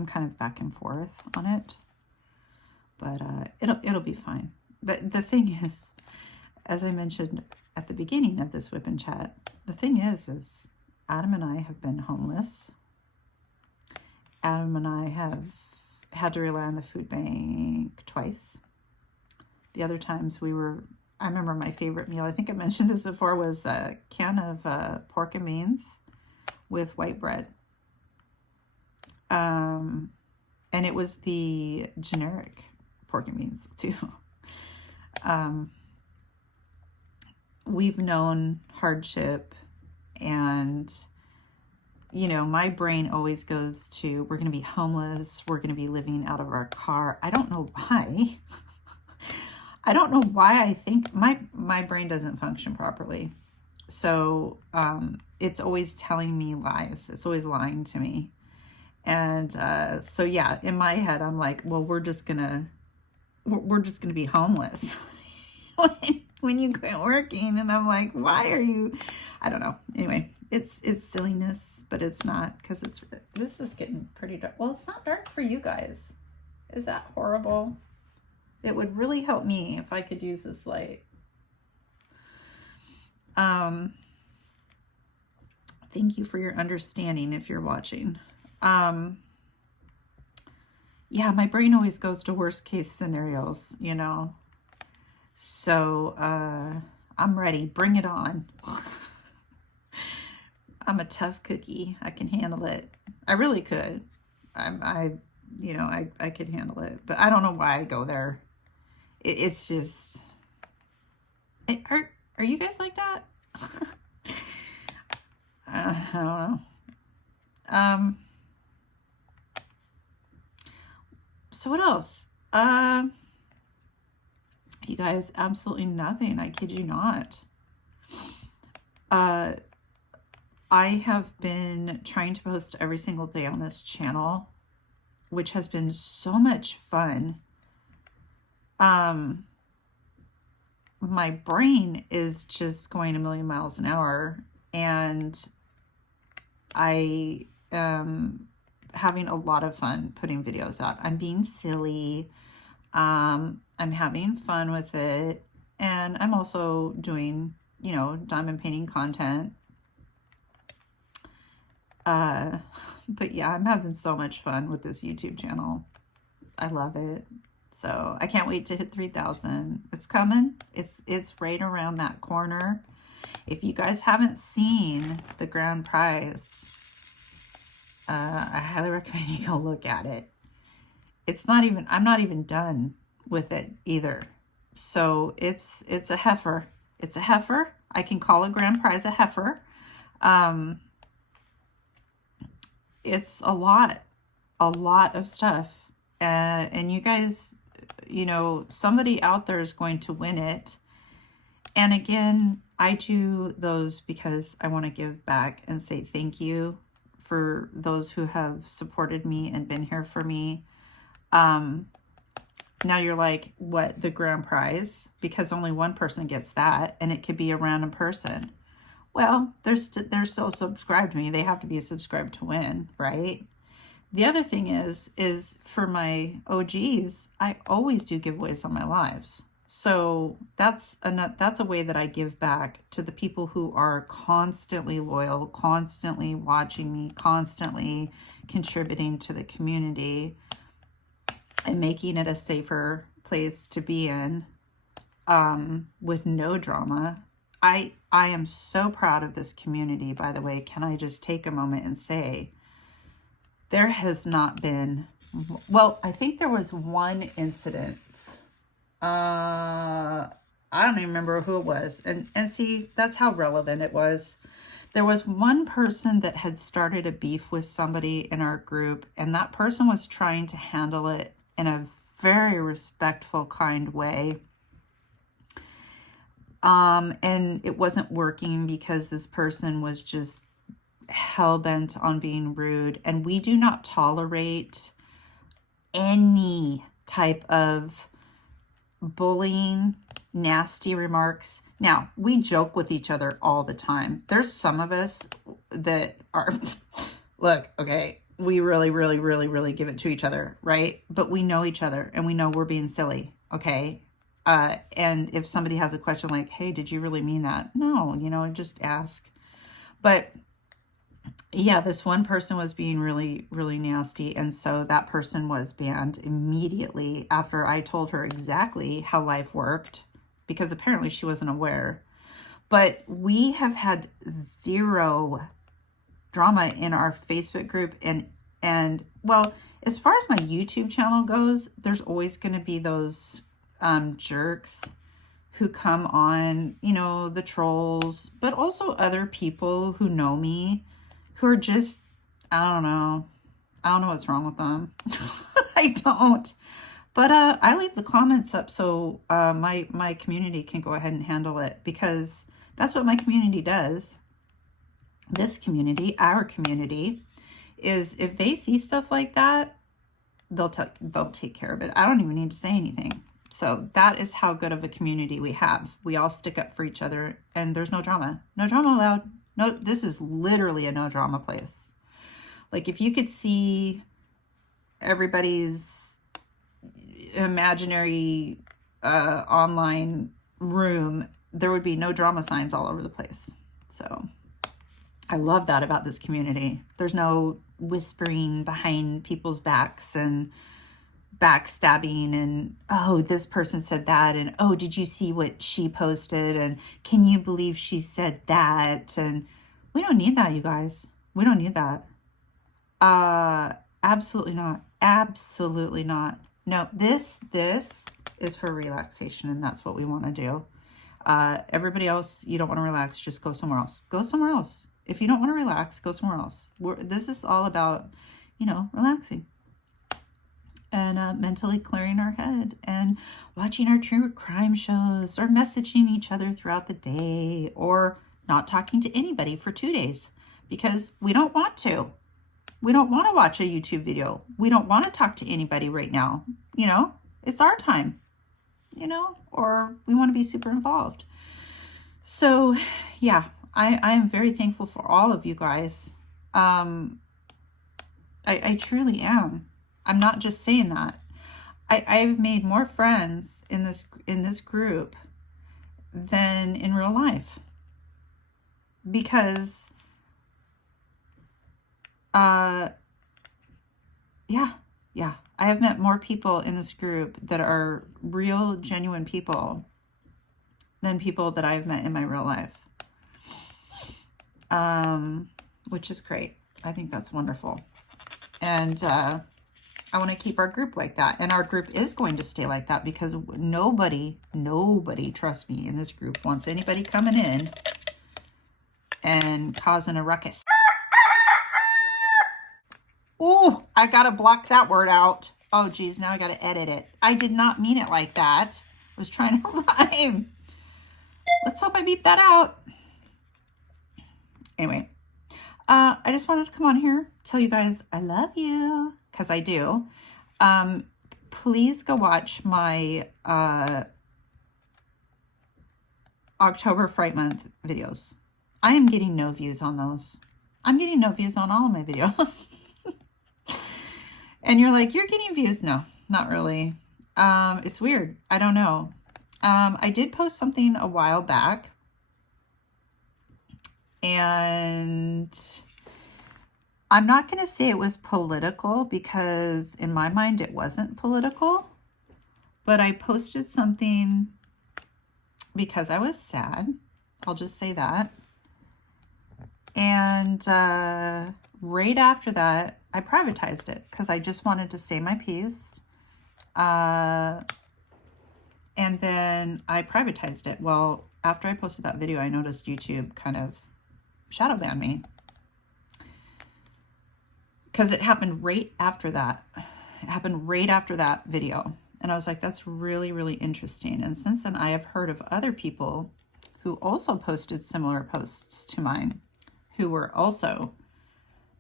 kind of back and forth on it, but it'll be fine. The thing is, as I mentioned at the beginning of this WIP and Chat, the thing is Adam and I have been homeless. Adam and I have had to rely on the food bank twice. The other times I remember my favorite meal, I think I mentioned this before, was a can of pork and beans with white bread. And it was the generic pork and beans too. We've known hardship, and you know, my brain always goes to, we're going to be homeless. We're going to be living out of our car. I don't know why. I don't know why I think my brain doesn't function properly. So it's always telling me lies. It's always lying to me. And so yeah, in my head, I'm like, well, we're just gonna be homeless when you quit working. And I'm like, why are you? I don't know. Anyway, it's silliness. But it's not, because this is getting pretty dark. Well, it's not dark for you guys. Is that horrible? It would really help me if I could use this light. Thank you for your understanding if you're watching. Yeah, my brain always goes to worst case scenarios, you know. So I'm ready. Bring it on. I'm a tough cookie. I can handle it. I really could. I could handle it. But I don't know why I go there. It's just... Are you guys like that? I don't know. So what else? You guys, absolutely nothing. I kid you not. I have been trying to post every single day on this channel, which has been so much fun. My brain is just going a million miles an hour, and I am having a lot of fun putting videos out. I'm being silly. I'm having fun with it. And I'm also doing, you know, diamond painting content. But yeah, I'm having so much fun with this YouTube channel. I love it. So I can't wait to hit 3,000. It's coming. It's right around that corner. If you guys haven't seen the grand prize, I highly recommend you go look at it. It's not even, I'm not even done with it either. So it's a heifer. It's a heifer. I can call a grand prize a heifer. It's a lot of stuff. And you guys, you know, somebody out there is going to win it. And again, I do those because I want to give back and say thank you for those who have supported me and been here for me. Now you're like, what, the grand prize? Because only one person gets that, and it could be a random person. Well, they're still subscribed to me. They have to be subscribed to win, right? The other thing is for my OGs, I always do giveaways on my lives. So that's a way that I give back to the people who are constantly loyal, constantly watching me, constantly contributing to the community and making it a safer place to be in, with no drama. I am so proud of this community, by the way. Can I just take a moment and say, there has not been, well, I think there was one incident. I don't even remember who it was. And see, that's how relevant it was. There was one person that had started a beef with somebody in our group, and that person was trying to handle it in a very respectful, kind way. And it wasn't working because this person was just hell-bent on being rude. And we do not tolerate any type of bullying, nasty remarks. Now, we joke with each other all the time. There's some of us that are, look, okay, we really give it to each other, right? But we know each other and we know we're being silly, okay? And if somebody has a question like, hey, did you really mean that? No, you know, just ask. But yeah, this one person was being really nasty. And so that person was banned immediately after I told her exactly how life worked, because apparently she wasn't aware. But we have had zero drama in our Facebook group. And well, as far as my YouTube channel goes, there's always going to be those jerks who come on, you know, the trolls, but also other people who know me, who are just, I don't know what's wrong with them. I don't. But I leave the comments up so my community can go ahead and handle it, because that's what my community does. This community, our community, is if they see stuff like that, they'll take care of it. I don't even need to say anything. So that is how good of a community we have. We all stick up for each other, and there's no drama. No drama allowed. No, this is literally a no drama place. Like, if you could see everybody's imaginary online room, there would be no drama signs all over the place. So I love that about this community. There's no whispering behind people's backs and backstabbing and, oh, this person said that, and, oh, did you see what she posted, and can you believe she said that? And we don't need that, you guys. We don't need that. Absolutely not. Absolutely not. No, this is for relaxation, and that's what we want to do. Everybody else, you don't want to relax, just go somewhere else. Go somewhere else. If you don't want to relax, go somewhere else. This is all about, you know, relaxing and mentally clearing our head and watching our true crime shows, or messaging each other throughout the day, or not talking to anybody for 2 days because we don't want to. We don't want to watch a YouTube video. We don't want to talk to anybody right now. You know, it's our time, you know, or we want to be super involved. So yeah, I am very thankful for all of you guys. I truly am. I'm not just saying that. I've made more friends in this group than in real life, because yeah, I have met more people in this group that are real, genuine people than people that I've met in my real life, which is great. I think that's wonderful. And I want to keep our group like that. And our group is going to stay like that, because nobody, trust me, in this group wants anybody coming in and causing a ruckus. Ooh, I got to block that word out. Oh, geez, now I got to edit it. I did not mean it like that. I was trying to rhyme. Let's hope I beep that out. Anyway, I just wanted to come on here, tell you guys I love you, because I do. Please go watch my October Fright Month videos. I am getting no views on those. I'm getting no views on all of my videos. And you're like, you're getting views? No, not really. It's weird. I don't know. I did post something a while back, and I'm not going to say it was political, because in my mind it wasn't political, but I posted something because I was sad. I'll just say that. And right after that, I privatized it, because I just wanted to say my piece. And then I privatized it. Well, after I posted that video, I noticed YouTube kind of shadow banned me, because it happened right after that. It happened right after that video. And I was like, that's really, really interesting. And since then, I have heard of other people who also posted similar posts to mine, who were also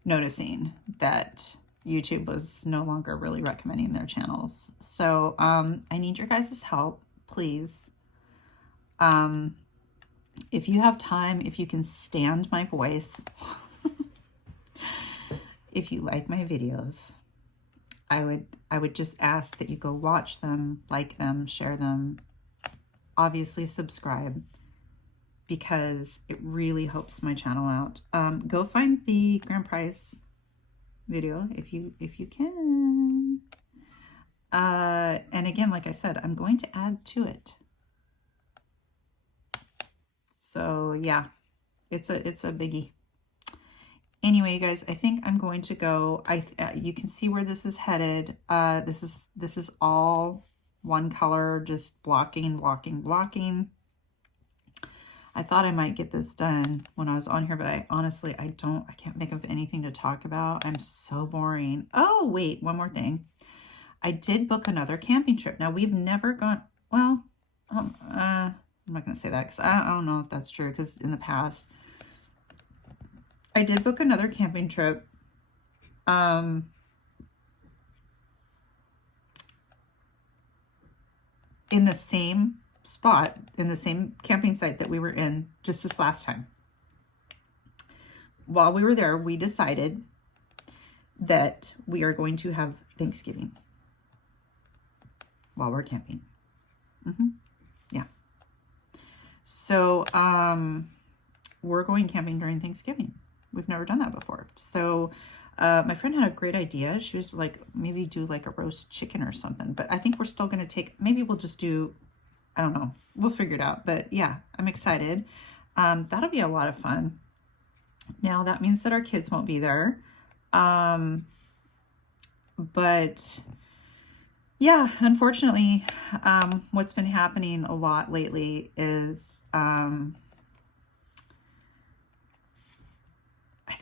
noticing that YouTube was no longer really recommending their channels. So I need your guys' help, please. If you have time, if you can stand my voice, if you like my videos, I would just ask that you go watch them, like them, share them, obviously subscribe, because it really helps my channel out. Go find the grand prize video if you can. And again, like I said, I'm going to add to it. So yeah, it's a biggie. Anyway, you guys, I think I'm going to go. You can see where this is headed. This is all one color, just blocking. I thought I might get this done when I was on here, but I can't think of anything to talk about. I'm so boring. Oh, wait, one more thing. I did book another camping trip. Now, we've never gone, well, I'm not going to say that, because I don't know if that's true, because in the past, I did book another camping trip. In the same spot, in the same camping site that we were in just this last time. While we were there, we decided that we are going to have Thanksgiving while we're camping. Yeah. So we're going camping during Thanksgiving. We've never done that before. So my friend had a great idea. She was like, maybe do like a roast chicken or something. But I think we're still going to take, maybe we'll just do, I don't know. We'll figure it out. But yeah, I'm excited. That'll be a lot of fun. Now, that means that our kids won't be there. But yeah, unfortunately, what's been happening a lot lately is, I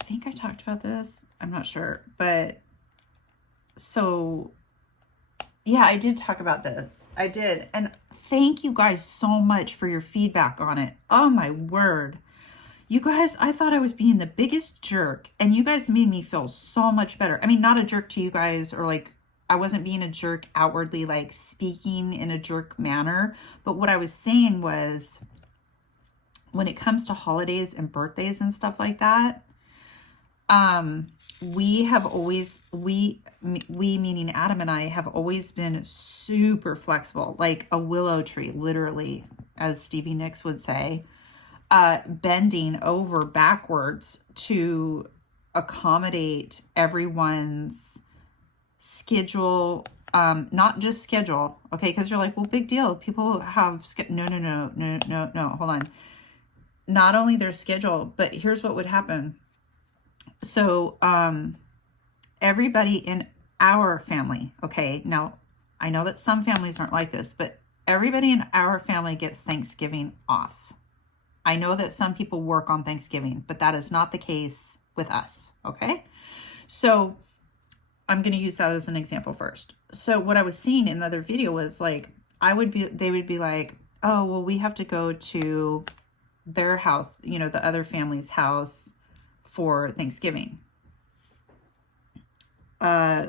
think I talked about this. I'm not sure. But so, yeah, I did talk about this. I did. And thank you guys so much for your feedback on it. Oh, my word. You guys, I thought I was being the biggest jerk, and you guys made me feel so much better. I mean, not a jerk to you guys, or like, I wasn't being a jerk outwardly, like speaking in a jerk manner. But what I was saying was, when it comes to holidays and birthdays and stuff like that, We have always, we meaning Adam and I, have always been super flexible, like a willow tree, literally, as Stevie Nicks would say, bending over backwards to accommodate everyone's schedule, not just schedule, okay, because you're like, well, big deal, people have, no, hold on. Not only their schedule, but here's what would happen. So, everybody in our family, okay, now I know that some families aren't like this, but everybody in our family gets Thanksgiving off. I know that some people work on Thanksgiving, but that is not the case with us, okay? So I'm going to use that as an example first. So what I was seeing in the other video was like, they would be like, oh, well, we have to go to their house, you know, the other family's house for Thanksgiving.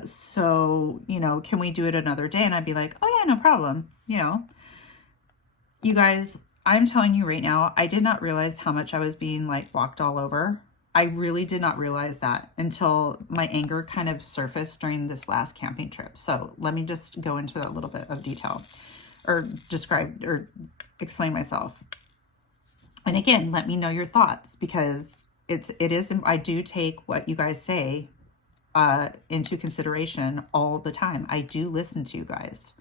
So, you know, can we do it another day? And I'd be like, oh yeah, no problem. You know, you guys, I'm telling you right now, I did not realize how much I was being like walked all over. I really did not realize that until my anger kind of surfaced during this last camping trip. So let me just go into a little bit of detail or describe or explain myself. And again, let me know your thoughts, because I do take what you guys say into consideration all the time. I do listen to you guys.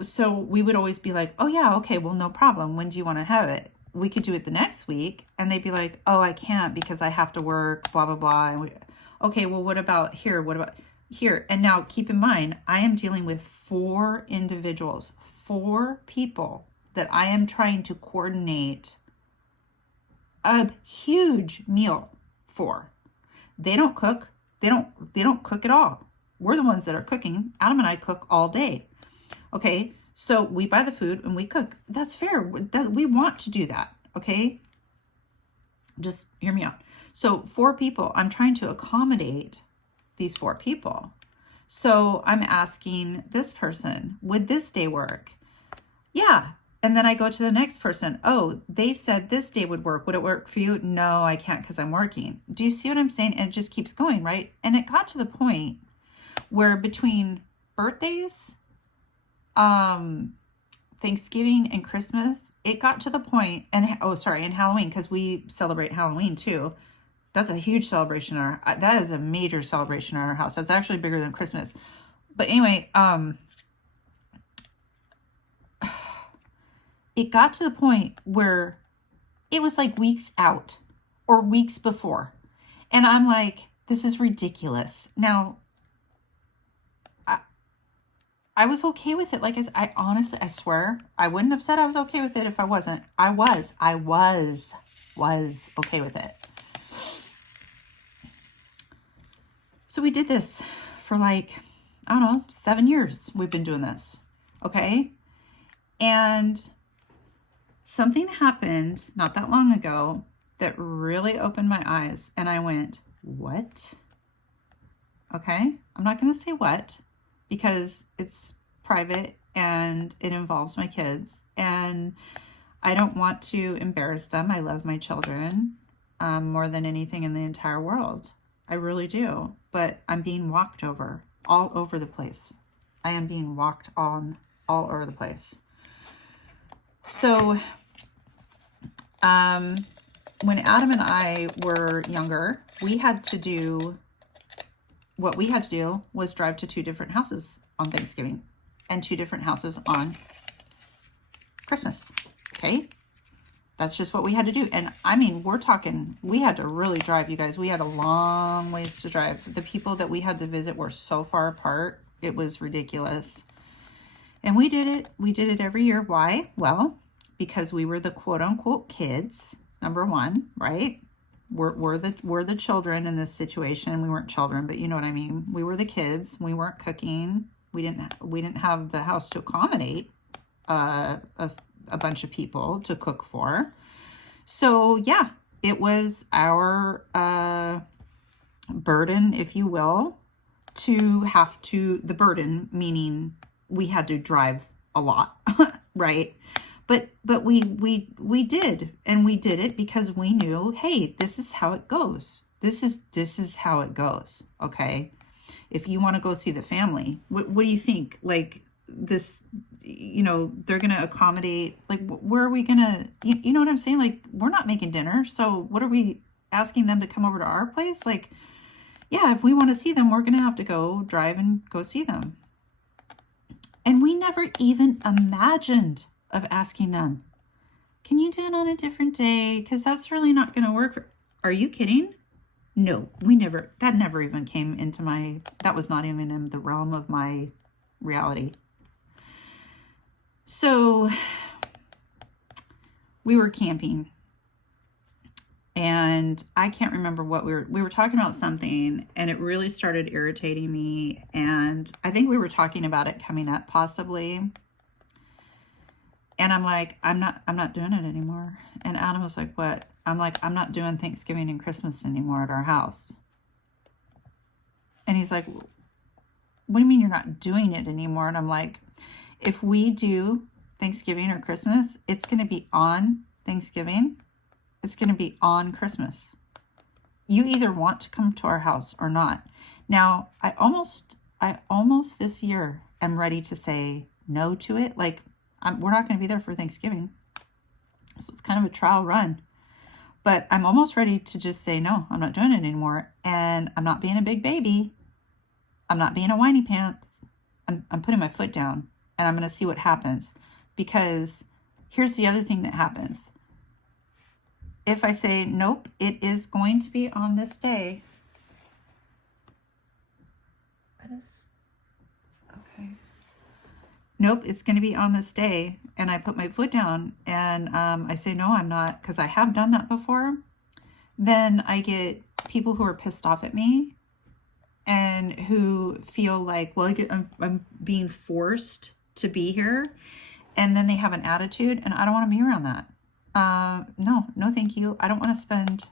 So we would always be like, oh yeah, okay, well, no problem. When do you want to have it? We could do it the next week. And they'd be like, oh, I can't because I have to work, blah, blah, blah. And okay, well, what about here? What about here? And now keep in mind, I am dealing with 4 individuals, 4 people that I am trying to coordinate a huge meal for. They don't cook. They don't cook at all. We're the ones that are cooking. Adam and I cook all day. Okay, so we buy the food and we cook. That's fair. We want to do that. Okay, just hear me out. So 4 people, I'm trying to accommodate these 4 people. So I'm asking this person, would this day work? Yeah. And then I go to the next person. Oh, they said this day would work. Would it work for you? No, I can't because I'm working. Do you see what I'm saying? And it just keeps going, right? And it got to the point where between birthdays, Thanksgiving and Christmas, it got to the point, and Halloween, because we celebrate Halloween too. That's a huge celebration. That is a major celebration in our house. That's actually bigger than Christmas. But anyway, it got to the point where it was like weeks out or weeks before. And I'm like, this is ridiculous. Now, I was okay with it. Like I honestly, I swear, I wouldn't have said I was okay with it if I wasn't. I was okay with it. So we did this for like, I don't know, 7 years we've been doing this. Okay. And something happened not that long ago that really opened my eyes. And I went, what? Okay. I'm not going to say what, because it's private and it involves my kids. And I don't want to embarrass them. I love my children more than anything in the entire world. I really do. But I'm being walked over all over the place. I am being walked on all over the place. So when Adam and I were younger, what we had to do was drive to 2 different houses on Thanksgiving and 2 different houses on Christmas. Okay. That's just what we had to do. And I mean, we're talking, we had to really drive, you guys. We had a long ways to drive. The people that we had to visit were so far apart. It was ridiculous. And we did it. We did it every year. Why? Well, because we were the quote unquote kids, number one, right? We're the children in this situation. We weren't children, but you know what I mean. We were the kids. We weren't cooking. We didn't have the house to accommodate a bunch of people to cook for. So yeah, it was our burden, if you will, the burden meaning we had to drive a lot, right? But we did, and we did it because we knew, hey, this is how it goes. This is how it goes. Okay. If you want to go see the family, what do you think? Like this, you know, they're going to accommodate, like, where are we going to, you know what I'm saying? Like, we're not making dinner. So what are we asking them to come over to our place? Like, yeah, if we want to see them, we're going to have to go drive and go see them. And we never even imagined of asking them, can you do it on a different day? Because that's really not going to work. Are you kidding? No, that never even came into that was not even in the realm of my reality. So we were camping, and I can't remember what we were talking about something, and it really started irritating me. And I think we were talking about it coming up possibly. And I'm like, I'm not doing it anymore. And Adam was like, what? I'm like, I'm not doing Thanksgiving and Christmas anymore at our house. And he's like, what do you mean you're not doing it anymore? And I'm like, if we do Thanksgiving or Christmas, it's going to be on Thanksgiving. It's going to be on Christmas. You either want to come to our house or not. Now, I almost this year am ready to say no to it. Like, we're not going to be there for Thanksgiving. So it's kind of a trial run. But I'm almost ready to just say, no, I'm not doing it anymore. And I'm not being a big baby. I'm not being a whiny pants. I'm putting my foot down, and I'm going to see what happens. Because here's the other thing that happens. If I say, nope, it is going to be on this day. Okay. Nope, it's going to be on this day. And I put my foot down, and I say, no, I'm not, because I have done that before. Then I get people who are pissed off at me and who feel like, well, I'm being forced to be here. And then they have an attitude, and I don't want to be around that. No, thank you. I don't want to spend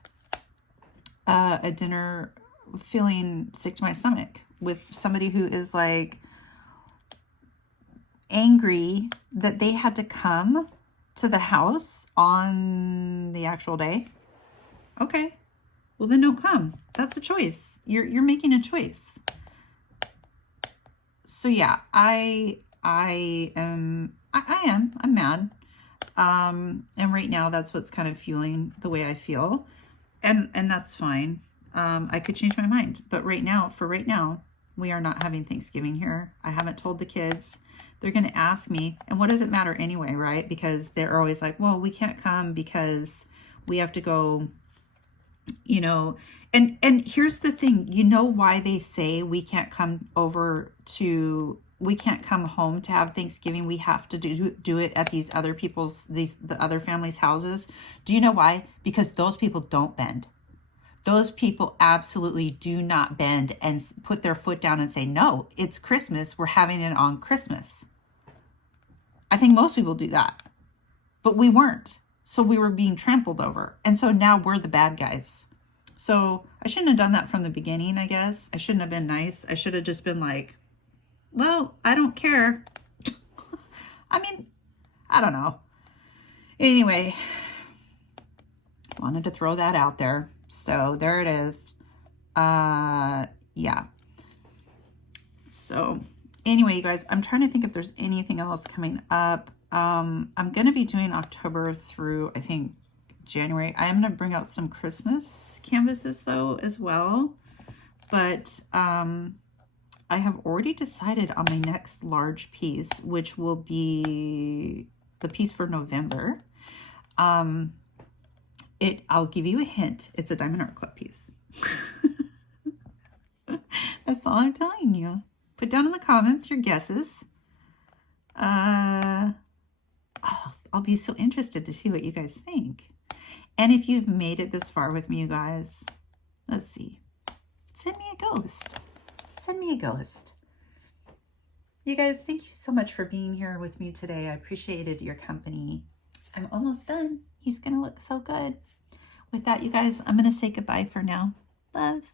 a dinner feeling sick to my stomach with somebody who is like angry that they had to come to the house on the actual day. Okay, well then don't come. That's a choice. You're making a choice. So yeah, I'm mad. And right now that's what's kind of fueling the way I feel. And that's fine. I could change my mind, but for right now, we are not having Thanksgiving here. I haven't told the kids. They're going to ask me, and what does it matter anyway, right? Because they're always like, well, we can't come because we have to go, you know, and here's the thing, you know why they say we can't come home to have Thanksgiving. We have to do it at the other families' houses. Do you know why? Because those people don't bend. Those people absolutely do not bend and put their foot down and say, no, it's Christmas. We're having it on Christmas. I think most people do that, but we weren't. So we were being trampled over. And so now we're the bad guys. So I shouldn't have done that from the beginning, I guess. I shouldn't have been nice. I should have just been like, well, I don't care. I mean, I don't know. Anyway, wanted to throw that out there. So there it is. Yeah. So anyway, you guys, I'm trying to think if there's anything else coming up. I'm going to be doing October through, I think, January. I am going to bring out some Christmas canvases though as well. But I have already decided on my next large piece, which will be the piece for November. I'll give you a hint. It's a Diamond Art Club piece. That's all I'm telling you. Put down in the comments your guesses. I'll be so interested to see what you guys think. And if you've made it this far with me, you guys, let's see. Send me a ghost. Send me a ghost. You guys, thank you so much for being here with me today. I appreciated your company. I'm almost done. He's going to look so good. With that, you guys, I'm going to say goodbye for now. Loves.